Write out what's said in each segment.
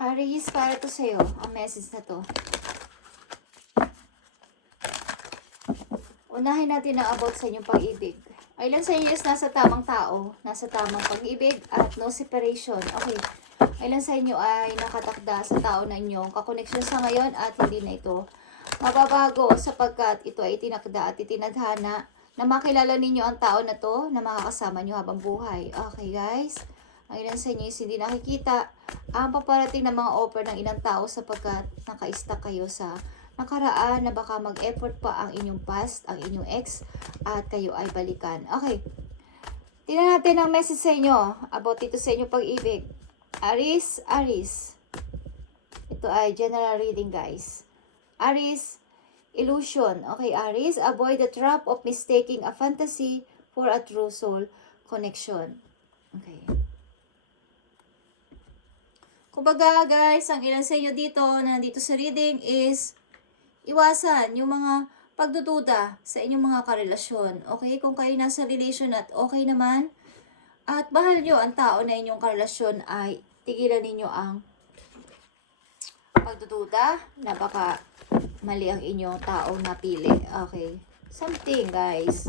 Aries, para to sa'yo, ang message na to. Unahin natin ang about sa inyong pag-ibig. Ilan sa inyo is nasa tamang tao, nasa tamang pag-ibig, at no separation. Okay. Ilan sa inyo ay nakatakda sa tao na inyong kakoneksyon sa ngayon at hindi na ito mababago sapagkat ito ay tinakda at itinadhana na makilala ninyo ang tao na to na makakasama nyo habang buhay. Okay guys? Ang ilan sa inyo is hindi nakikita ang paparating ng mga offer ng ilang tao sapagkat naka-stuck kayo sa nakaraan na baka mag-effort pa ang inyong past, ang inyong ex, at kayo ay balikan. Okay. Tingnan natin ang message sa inyo about dito sa inyong pag-ibig. Aries, Aries. Ito ay general reading guys. Aries, illusion. Okay, Aries, avoid the trap of mistaking a fantasy for a true soul connection. Okay. Kumbaga guys, ang ilan sa inyo dito na nandito sa reading is iwasan yung mga pagdududa sa inyong mga karelasyon. Okay? Kung kayo nasa relation at okay naman, at mahal nyo ang tao na inyong karelasyon, ay tigilan ninyo ang pagdududa na baka mali ang inyong taong napili. Okay? Something guys,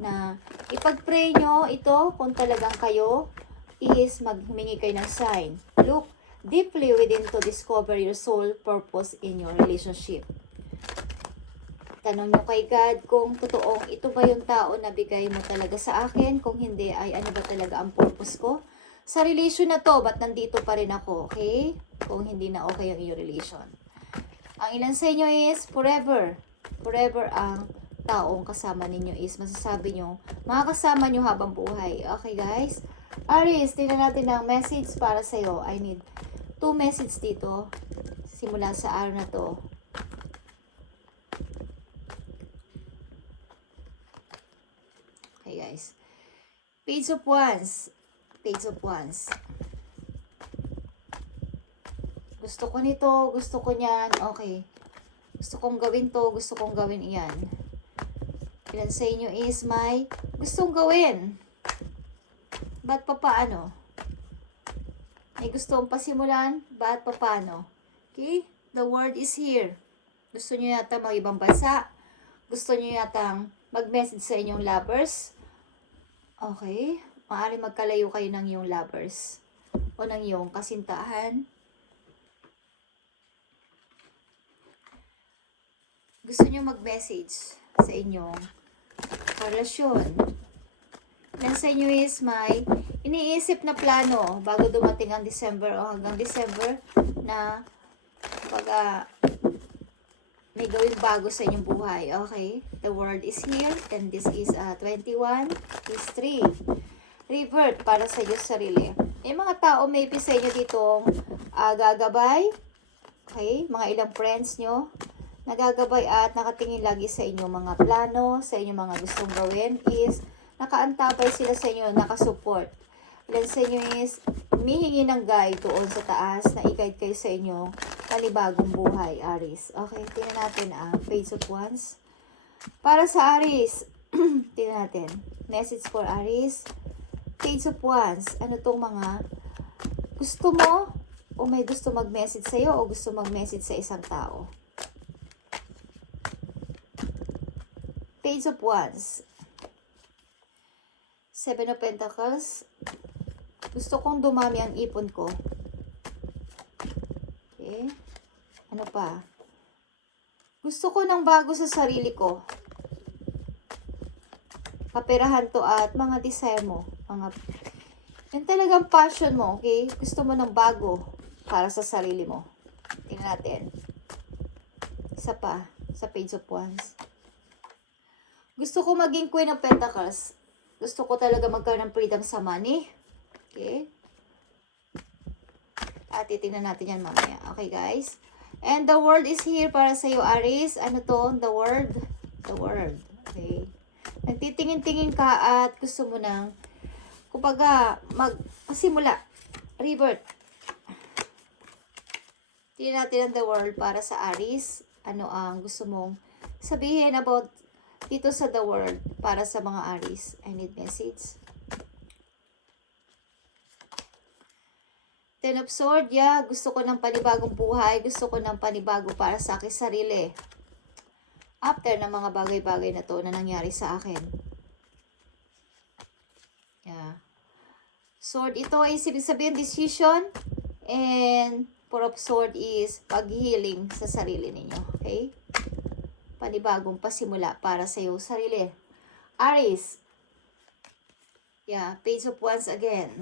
na ipag-pray nyo ito kung talagang kayo is maghumingi kayo ng sign. Look deeply within to discover your soul purpose in your relationship. Tanong nyo kay God kung totoong ito ba yung tao na bigay mo talaga sa akin. Kung hindi, ay ano ba talaga ang purpose ko sa relation na to? Ba't nandito pa rin ako? Okay? Kung hindi na okay yung iyong relation. Ang ilan sa inyo is forever. Forever ang taong kasama ninyo is masasabi nyo, makakasama nyo habang buhay. Okay guys? Aries, tingnan natin ang message para sa'yo. I need 2 message dito. Simula sa araw na to. Okay guys. Page of Wands. Page of Wands. Gusto ko nito, gusto ko niyan. Okay. Gusto kong gawin to, gusto kong gawin iyan. Ilan sa inyo is may gustong gawin. Ba't papaano? May gustong pasimulan, ba't papaano? Okay? The word is here. Gusto nyo yata mag-ibang bansa. Gusto nyo yata mag-message sa inyong lovers. Okay? Maaari magkalayo kayo ng iyong lovers. O ng iyong kasintahan. Gusto nyo mag-message sa inyong relasyon. Ilan sa inyo is may iniisip na plano bago dumating ang December o hanggang December na pag may gawing bago sa inyong buhay. Okay? The world is here and this is 21 history. Revert para sa iyo sarili. Yung mga tao maybe sa inyo dito gagabay. Okay? Mga ilang friends nyo nagagabay at nakatingin lagi sa inyong mga plano, sa inyong mga gustong gawin is nakaantabay sila sa inyo, nakasupport. Ilan sa inyo is humihingi ng guide doon sa taas na i-guide kayo sa inyo panibagong buhay, Aries. Okay, tingnan natin ang Page of Wands. Para sa Aries, tingnan natin. Message for Aries. Page of Wands. Ano tong mga gusto mo o may gusto mag-message sa'yo o gusto mag-message sa isang tao? Page of Wands. 7 of Pentacles. Gusto kong dumami ang ipon ko. Okay. Ano pa? Gusto ko ng bago sa sarili ko. Kaperahan to at mga desire mo. Yung talagang passion mo. Okay? Gusto mo ng bago para sa sarili mo. Tingnan natin. Isa pa. Sa Page of Wands. Gusto ko maging Queen of Pentacles. Gusto ko talaga magkaroon ng freedom sa money. Okay? At titingnan natin yan mamaya. Okay, guys? And the world is here para sa iyo, Aries. Ano to? The world. The world. Okay? Nagtitingin-tingin ka at gusto mo nang kumbaga, magsimula. Rebirth. Tingnan natin ang the world para sa Aries. Ano ang gusto mong sabihin about dito sa the world para sa mga Aries. I need message. Ten of Swords, yeah, gusto ko ng panibagong buhay, gusto ko ng panibago para sa aking sarili. After ng mga bagay-bagay na to na nangyari sa akin. Yeah. Sword, ito ay ibig sabihin decision. And Four of Swords is pag-healing sa sarili ninyo. Okay? Panibagong pasimula para sa iyong sarili. Aries. Yeah, Page of Wands again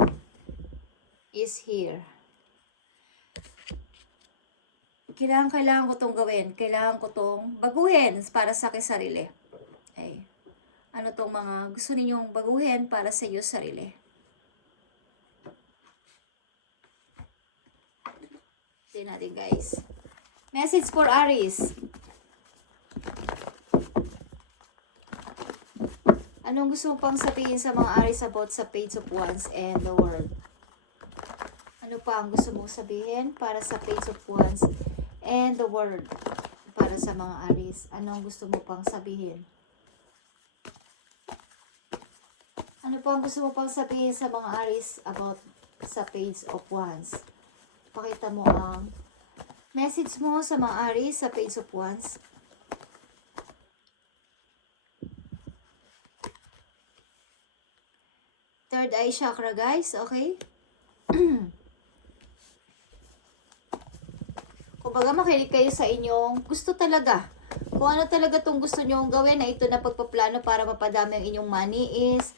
is here. Kailangan ko tong gawin. Kailangan ko tong baguhin para sa aking sarili. Okay. Ano tong mga gusto ninyong baguhin para sa iyong sarili? Tingnan natin guys. Message for Aries. Anong gusto mo pang sabihin sa mga Aries about sa Page of Wands and the World? Ano pa ang gusto mong sabihin para sa Page of Wands and the World? Para sa mga Aries, anong gusto mo pang sabihin? Ano pa ang gusto mo pang sabihin sa mga Aries about sa Page of Wands? Pakita mo ang message mo sa mga Aries sa Page of Wands. Third eye chakra guys, okay? Kumbaga makinig kayo sa inyong gusto talaga. Kung ano talaga itong gusto nyong gawin na ito na pagpaplano para mapadami ang inyong money is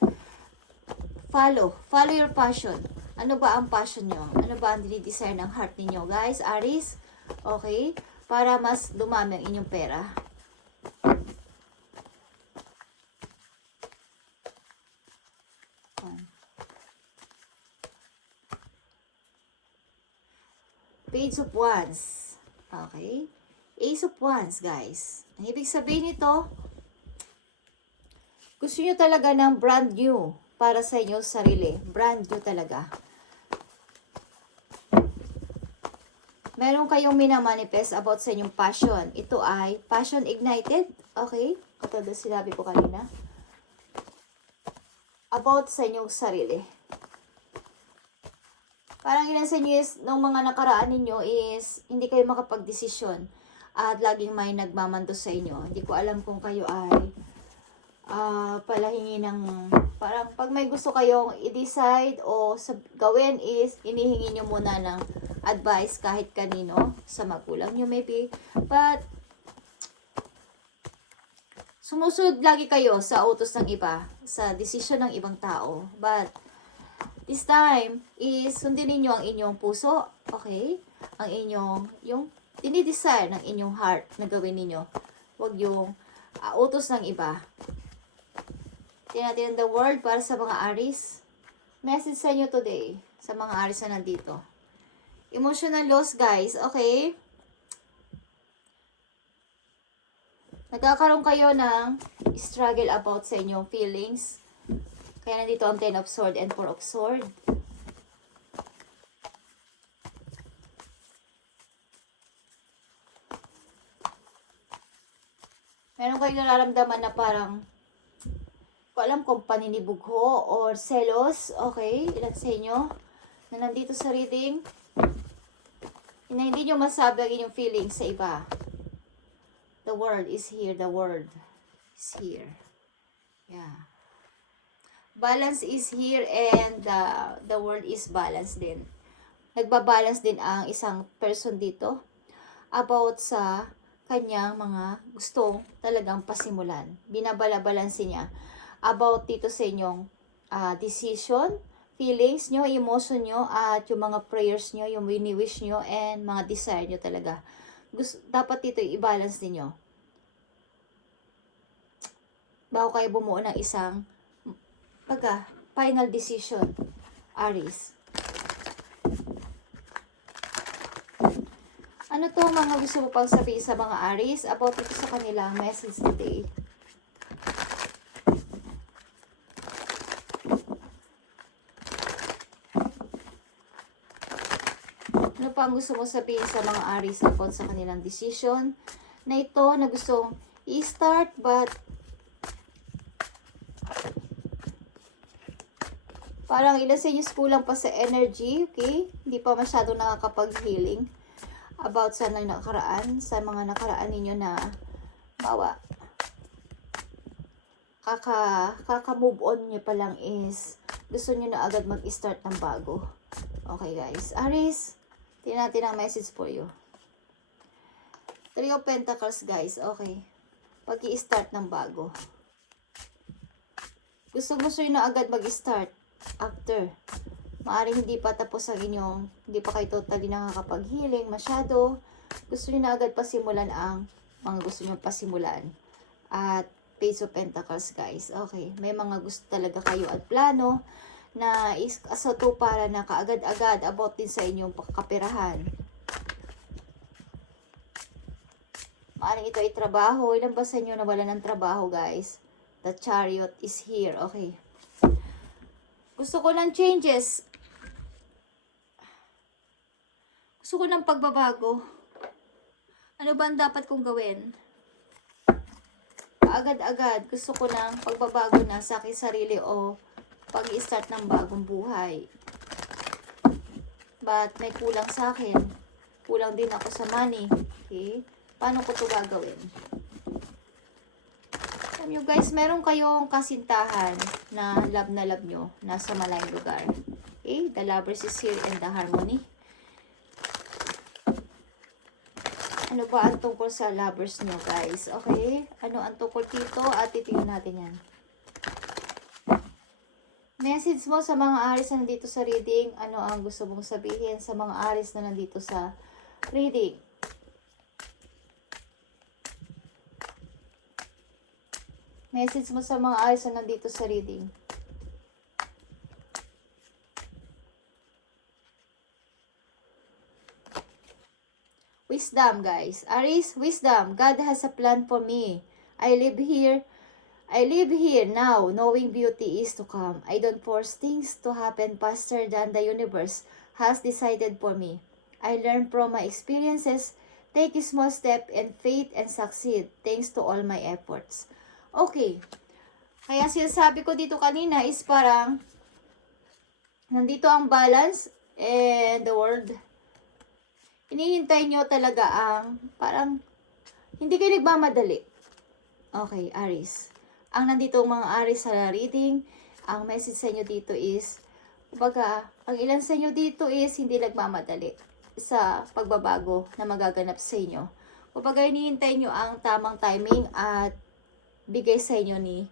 follow your passion. Ano ba ang passion nyo? Ano ba ang dinidesire ng heart ninyo guys, Aries? Okay? Para mas dumami ang inyong pera. Page of Wands. Okay? Ace of Wands, guys. Ang ibig sabihin nito, gusto nyo talaga ng brand new para sa inyo sarili. Brand new talaga. Meron kayong minamanifest about sa inyong passion. Ito ay passion ignited. Okay? Katulad sinabi ko kanina. About sa inyong sarili. Parang ilan sa inyo is, nung mga nakaraan ninyo is, hindi kayo makapag-desisyon. At laging may nagmamando sa inyo. Hindi ko alam kung kayo ay palahingi ng, parang pag may gusto kayong i-decide o gawin is, inihingi nyo muna ng advice kahit kanino, sa magulang nyo maybe. But, sumusunod lagi kayo sa utos ng iba, sa desisyon ng ibang tao. But, this time is sundin niyo ang inyong puso, okay? Ang inyong, yung dinidesire ng inyong heart na gawin niyo. Huwag yung utos ng iba. Tingnan natin the world para sa mga Aries. Message sa inyo today, sa mga Aries na nandito. Emotional loss, guys, okay? Nagkakaroon kayo ng struggle about sa inyong feelings. Kaya nandito ang Ten of Swords and Four of Swords. Meron kayong nararamdaman na parang, ko alam kung paninibugho or selos, okay? Ilan sa inyo na nandito sa reading, na hindi nyo masabi ang inyong feelings sa iba. The world is here. The world is here. Yeah. Balance is here and the world is balanced din. Nagbabalance din ang isang person dito about sa kanyang mga gustong talagang pasimulan. Binabalabalansin niya about dito sa inyong decision, feelings nyo, emotion nyo, at yung mga prayers nyo, yung wini-wish nyo, and mga desire nyo talaga. Dapat dito i-balance ninyo. Bago kayo bumuo ng isang final decision, Aries. Ano to mga gusto mo pang sabihin sa mga Aries about ito sa kanilang message today? Ano pa ang gusto mo sabihin sa mga Aries about sa kanilang decision na ito na gustong i-start but Parang ilan sa inyo kulang pa sa energy, okay? Hindi pa masyado nakakapag-healing about sa nakaraan, sa mga nakaraan ninyo na bawa. Kaka-move on nyo pa lang is gusto nyo na agad mag-start ng bago. Okay guys. Aries, tingnan natin ang message for you. Three of Pentacles guys. Okay. Pag-i-start ng bago. Gusto nyo na agad mag-start after. Maaring hindi pa tapos ang inyong, hindi pa kayo totally nakakapag-healing masyado. Gusto nyo na agad pasimulan ang mga gusto nyo pasimulan. At Page of Pentacles guys. Okay. May mga gusto talaga kayo at plano na asato para na kaagad-agad about din sa inyong kaperahan. Maaring ito ay trabaho. Ilan ba sa inyo nawala ng trabaho guys? The Chariot is here. Okay. Gusto ko ng changes. Gusto ko ng pagbabago. Ano ba ang dapat kong gawin? Agad-agad, gusto ko ng pagbabago na sa aking sarili o pag-i-start ng bagong buhay. But may kulang sa akin. Kulang din ako sa money. Okay? Paano ko ito gagawin? Alam nyo guys, meron kayong kasintahan na love nyo nasa malayong lugar. Okay? The Lovers is here and the harmony. Ano ba ang tungkol sa lovers nyo, guys? Okay? Ano ang tungkol dito? At titingnan natin yan. Message mo sa mga Aries na nandito sa reading. Ano ang gusto mong sabihin sa mga Aries na nandito sa reading? Message mo sa mga Aries na nandito sa reading. Wisdom, guys. Aries, wisdom. God has a plan for me. I live here now, knowing beauty is to come. I don't force things to happen faster than the universe has decided for me. I learn from my experiences, take a small step in faith and succeed thanks to all my efforts. Okay. Kaya sinasabi ko dito kanina is parang nandito ang balance and the world. Hinihintay nyo talaga ang parang hindi kayo nagmamadali. Okay, Aries. Ang nandito mga Aries sa reading, ang message sa inyo dito is, kumbaga, ang ilan sa inyo dito is hindi nagmamadali sa pagbabago na magaganap sa inyo. Kumbaga, hinihintay nyo ang tamang timing at bigay sa inyo ni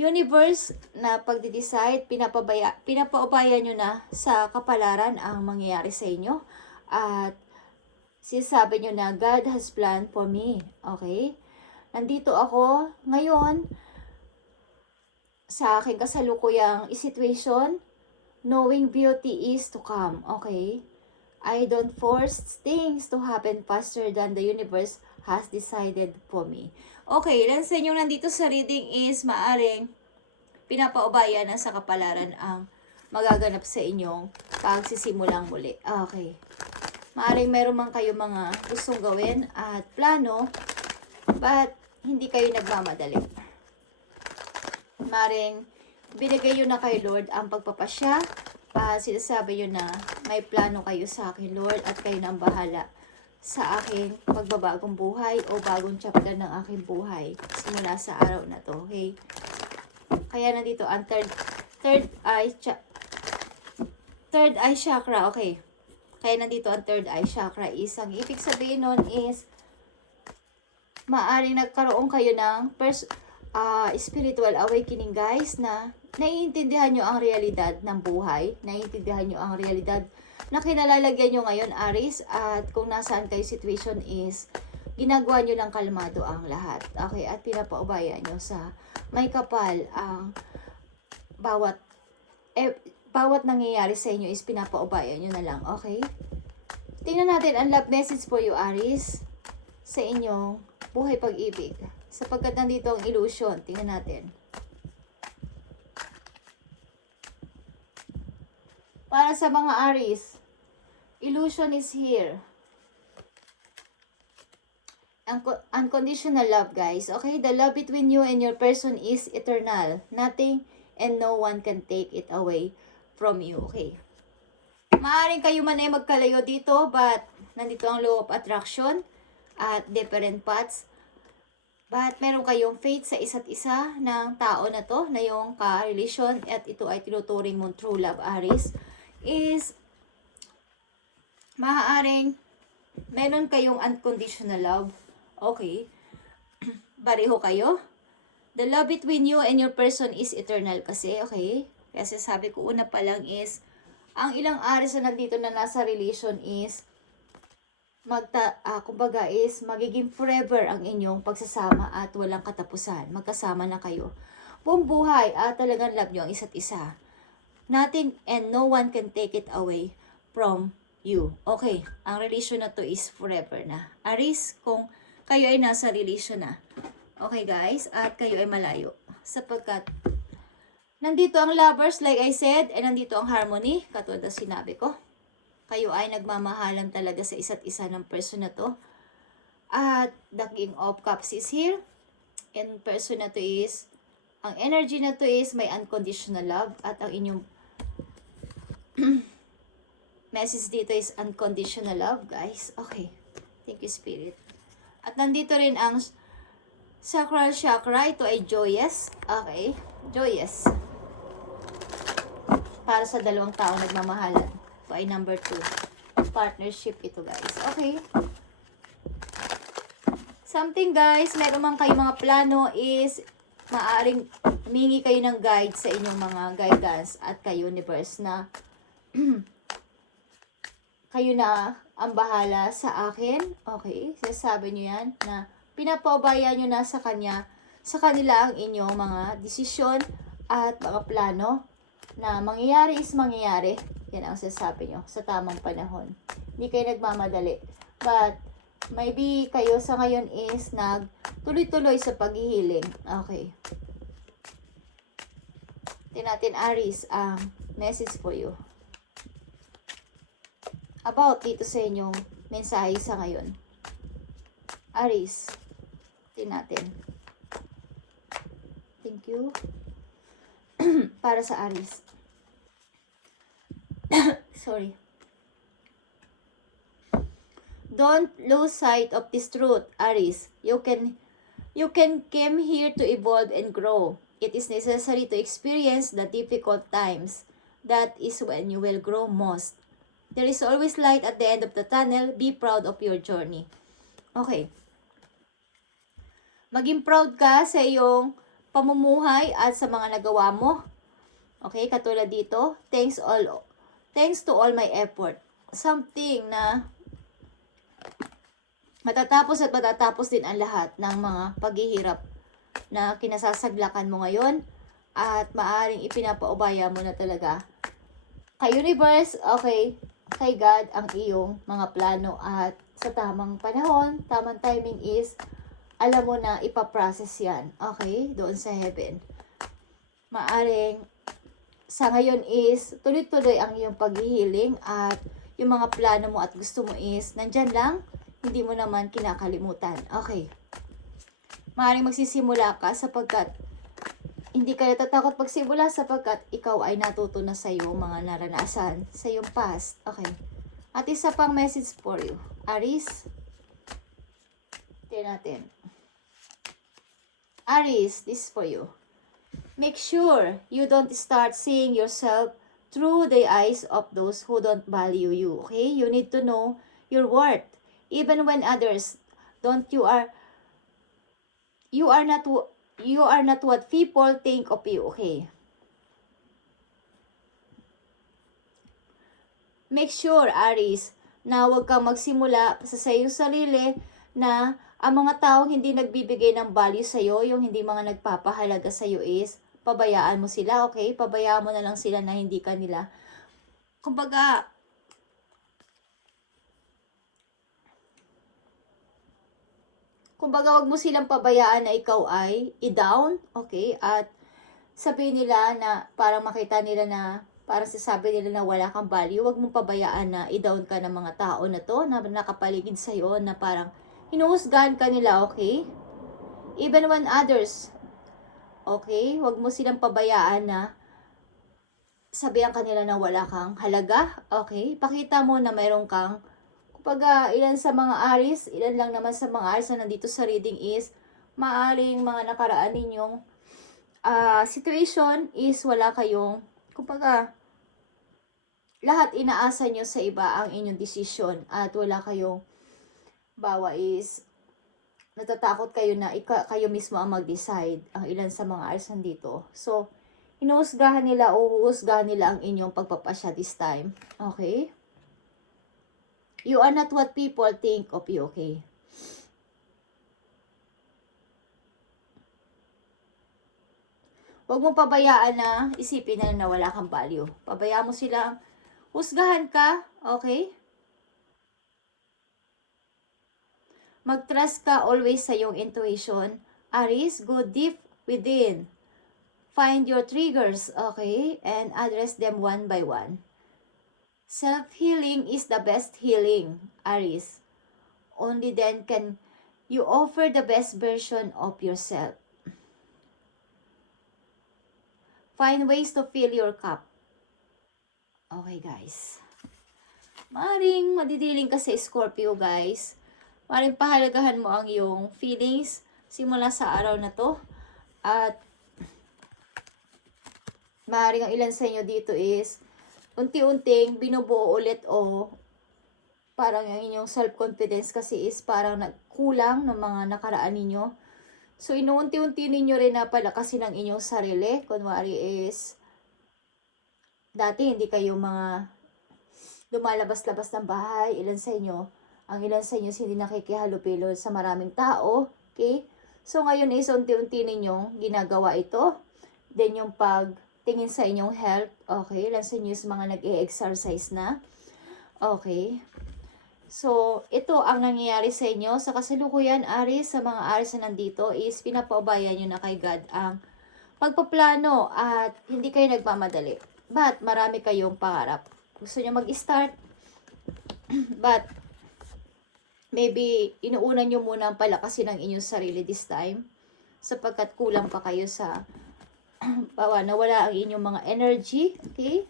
universe na pagde-decide, pinapaubaya nyo na sa kapalaran ang mangyayari sa inyo. At sinasabi nyo na God has planned for me. Okay? Nandito ako ngayon sa aking kasalukuyang situation, knowing beauty is to come. Okay? I don't force things to happen faster than the universe has decided for me. Okay, ilan sa inyo nandito sa reading is maaring pinapaubaya na sa kapalaran ang magaganap sa inyong pagsisimulang muli. Okay. Maaring meron man kayo mga gustong gawin at plano, but hindi kayo nagmamadali. Maaring binigay yun na kay Lord ang pagpapasya. Sinasabi yun na may plano kayo sa akin, Lord, at kayo na ang bahala sa aking pagbabagong buhay o bagong chapter ng aking buhay simula sa araw na to. Okay? Kaya nandito ang third eye chakra. Okay. Kaya nandito ang third eye chakra is, ang ibig sabihin nun is, maaring nagkaroon kayo ng spiritual awakening guys, na naiintindihan nyo ang realidad ng buhay, naiintindihan nyo ang realidad na kinalalagyan nyo ngayon, Aries, at kung nasaan kayo situation is, ginagawa nyo lang kalmado ang lahat. Okay, at pinapaubaya nyo sa may kapal ang bawat nangyayari sa inyo is pinapaubaya nyo na lang, okay? Tingnan natin ang love message for you, Aries, sa inyong buhay pag-ibig. Sapagkat nandito ang illusion. Tingnan natin. Para sa mga Aries, illusion is here. Unconditional love, guys. Okay? The love between you and your person is eternal. Nothing and no one can take it away from you, okay? Maaring kayo man ay magkalayo dito, but nandito ang law of attraction at different paths. But meron kayong faith sa isa't isa ng tao na to, na yung ka-relasyon, at ito ay tinuturing mong true love, Aries, is maaaring meron kayong unconditional love, okay? Pareho kayo. The love between you and your person is eternal kasi, okay? Kasi sabi ko una pa lang is, ang ilang Aries na nandito na nasa relation is, kumbaga is, magiging forever ang inyong pagsasama at walang katapusan. Magkasama na kayo. Buong buhay at talagang love nyo ang isa't isa. Nothing and no one can take it away from you. Okay, ang relation na to is forever na. Aries, kung kayo ay nasa relation na. Okay guys, at kayo ay malayo. Sapagkat nandito ang lovers, like I said, and nandito ang harmony, katulad na sinabi ko. Kayo ay nagmamahalan talaga sa isa't isa ng person na to. At the King of Cups is here. And person na to is, ang energy na to is may unconditional love. At ang inyong message dito is unconditional love, guys. Okay. Thank you, Spirit. At nandito rin ang sacral chakra. Ito ay joyous. Okay. Joyous. Para sa dalawang tao nagmamahalan. Ito ay number 2. Partnership ito, guys. Okay. Something, guys, meron man kayo mga plano is maaring humingi kayo ng guide sa inyong mga guidance at kay universe na kayo na ang bahala sa akin. Okay. Sasabi nyo yan na pinapaubaya nyo na sa kanila ang inyong mga desisyon at mga plano na mangyayari is mangyayari. Yan ang sasabi nyo sa tamang panahon. Hindi kayo nagmamadali. But, maybe kayo sa ngayon is tuloy-tuloy sa paghihiling. Okay. Tingnan natin, Aries, message for you. About dito sa inyong mensahe sa ngayon. Aries. Tingnan natin. Thank you. Para sa Aries. Sorry. Don't lose sight of this truth, Aries. You can come here to evolve and grow. It is necessary to experience the difficult times. That is when you will grow most. There is always light at the end of the tunnel. Be proud of your journey. Okay. Maging proud ka sa iyong pamumuhay at sa mga nagawa mo. Okay, katulad dito. Thanks to all my effort. Something na matatapos din ang lahat ng mga paghihirap na kinasasaglakan mo ngayon at maaring ipinapaubaya mo na talaga kay universe, okay, kay God ang iyong mga plano at sa tamang panahon, tamang timing is alam mo na ipaprocess yan, okay, doon sa heaven. Maaring sa ngayon is tuloy-tuloy ang iyong paghihiling at yung mga plano mo at gusto mo is nandyan lang, hindi mo naman kinakalimutan. Okay. Maaaring magsisimula ka sapagkat hindi ka natatakot pagsimula sapagkat ikaw ay natuto na sa iyong mga naranasan sa iyong past. Okay. At isa pang message for you. Aries. Tingnan natin. Aries, this is for you. Make sure you don't start seeing yourself through the eyes of those who don't value you. Okay? You need to know your worth. Even when others don't, you are not what people think of you. Okay? Make sure, Aries, na huwag kang magsimula sa iyong sarili na ang mga taong hindi nagbibigay ng value sa iyo, yung hindi mga nagpapahalaga sa iyo is pabayaan mo sila, okay? Pabayaan mo na lang sila na hindi ka nila. Kumbaga, wag mo silang pabayaan na ikaw ay i-down, okay? At sabihin nila na, parang makita nila na, parang sasabi nila na wala kang value, wag mong pabayaan na i-down ka ng mga tao na to, na nakapaligid sa'yo, na parang hinuhusgahan ka nila, okay? Even when others, okay? Wag mo silang pabayaan na sabihan kanila na wala kang halaga, okay? Pakita mo na mayroon kang, kumbaga, ilan sa mga Aries, ilan lang naman sa mga Aries na nandito sa reading is, maaring mga nakaraan ninyong situation is wala kayong, kumbaga, lahat inaasa nyo sa iba ang inyong desisyon at wala kayong, bawa is, natatakot kayo na kayo mismo ang mag-decide ang ilan sa mga Aries nandito. So, hinuhusgahan nila o huhusgahan nila ang inyong pagpapasya this time. Okay? You are not what people think of you, okay? Huwag mo pabayaan na isipin na wala kang value. Pabayaan mo silang husgahan ka, okay? Mag-trust ka always sa iyong intuition. Aries, go deep within. Find your triggers, okay? And address them one by one. Self-healing is the best healing, Aries. Only then can you offer the best version of yourself. Find ways to fill your cup. Okay, guys. Maring madidiling ka sa Scorpio, guys. Maring pahalagahan mo ang iyong feelings simula sa araw na to. At maring ang ilan sa inyo dito is unti-unting binubuo ulit o parang ang inyong self-confidence kasi is parang nagkulang ng mga nakaraan ninyo. So, inuunti-unti ninyo rin na palakasin ang inyong sarili. Kunwari is dati hindi kayo mga lumalabas-labas ng bahay. Ang ilan sa inyo hindi nakikihalupilo sa maraming tao. Okay? So, ngayon is unti-unti ninyong ginagawa ito. Then, yung pagtingin sa inyong health. Okay? Ilan sa inyo is mga nag-e-exercise na. Okay? So, ito ang nangyayari sa inyo. Sa kasalukuyan, Aries, sa mga Aries na nandito, is pinapaubayan nyo na kay God ang pagpaplano at hindi kayo nagmamadali. But, marami kayong pangarap. Gusto nyo mag-start, but, maybe, inuuna nyo muna ang palakasin ng inyong sarili this time, sapagkat kulang pa kayo sa, nawala ang inyong mga energy, okay?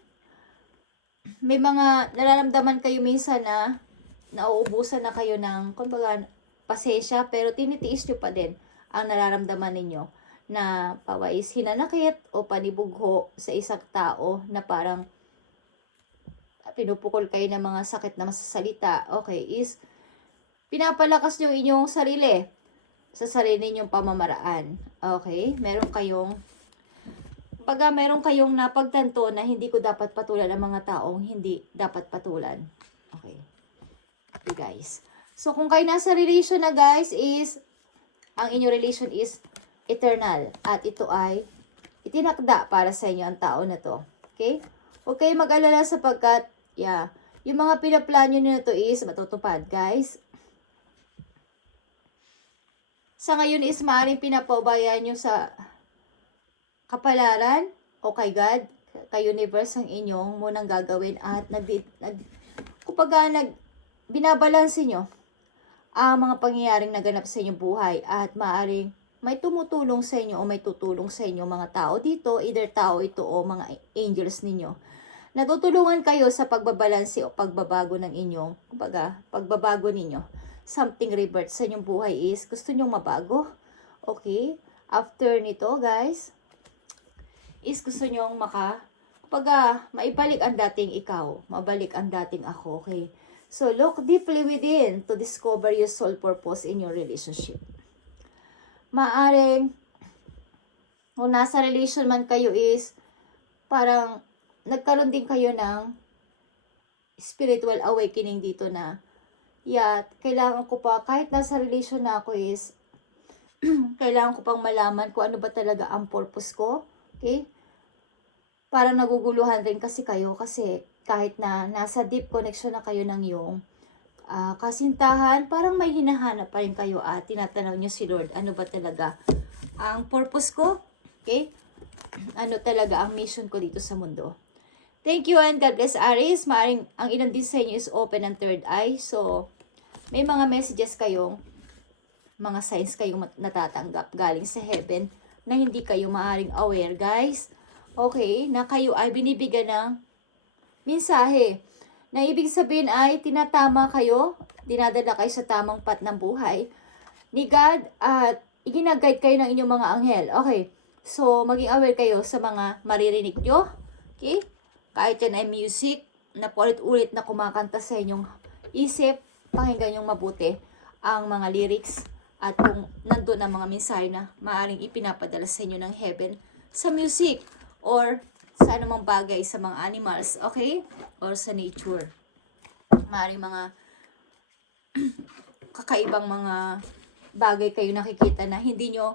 May mga nararamdaman kayo minsan na, nauubusan na kayo ng, kumbaga, pasensya, pero tinitiis nyo pa din ang nararamdaman ninyo na pawais hinanakit o panibugho sa isang tao na parang pinupukol kayo ng mga sakit na masasalita. Okay, is pinapalakas nyo inyong sarili sa sarili ninyong pamamaraan. Okay, meron kayong napagtanto na hindi ko dapat patulan ang mga taong hindi dapat patulan. Okay. Okay, guys. So, kung kayo nasa relation na, guys, is, ang inyong relation is eternal. At ito ay itinakda para sa inyo ang tao na to. Okay? Huwag kayo mag-alala sapagkat, yung mga pinaplano nyo na to is matutupad, guys. Sa ngayon is maaaring pinapaubayan nyo sa kapalaran o kay God, kay universe ang inyong munang gagawin at binabalanse nyo ang mga pangyayaring naganap sa inyong buhay at maaaring may tumutulong sa inyo o may tutulong sa inyo mga tao dito, either tao ito o mga angels ninyo. Natutulungan kayo sa pagbabalanse o pagbabago ng inyong, pagbabago ninyo. Something revert sa inyong buhay is gusto nyong mabago. Okay? After nito, guys, is gusto nyong maibalik ang dating ikaw, mabalik ang dating ako, okay? So, look deeply within to discover your soul purpose in your relationship. Maaring, kung nasa relation man kayo is, parang, nagkaroon din kayo ng spiritual awakening dito na, kailangan ko pa, kahit nasa relation na ako is, kailangan ko pang malaman kung ano ba talaga ang purpose ko, okay? Parang naguguluhan rin kasi kayo kasi kahit na nasa deep connection na kayo ng iyong kasintahan, parang may hinahanap pa rin kayo at tinatanaw nyo si Lord, ano ba talaga ang purpose ko? Okay? Ano talaga ang mission ko dito sa mundo? Thank you and God bless, Aries. Maaring ang ilan din sa inyo is open ang third eye. So, may mga messages kayong, mga signs kayong natatanggap galing sa heaven na hindi kayo maaring aware, guys. Okay, na kayo ay binibigyan ng mensahe. Na ibig sabihin ay tinatama kayo, dinadala kayo sa tamang path ng buhay ni God at iginaguide kayo ng inyong mga anghel. Okay, so maging aware kayo sa mga maririnig nyo. Okay, kahit yan ay music na paulit-ulit na kumakanta sa inyong isip, pakinggan yung mabuti ang mga lyrics at kung nandun ang mga mensahe na maaaring ipinapadala sa inyo ng heaven sa music or sa anumang bagay sa mga animals, okay? Or sa nature. Maaaring mga kakaibang mga bagay kayo nakikita na hindi nyo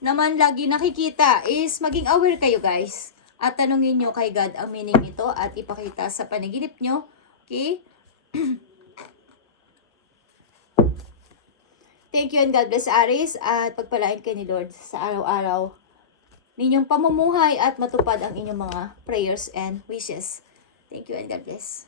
naman lagi nakikita is maging aware kayo guys. At tanungin nyo kay God ang meaning nito at ipakita sa panaginip nyo. Okay? Thank you and God bless Aries at pagpalain kayo ni Lord sa araw-araw ninyong pamumuhay at matupad ang inyong mga prayers and wishes. Thank you and God bless.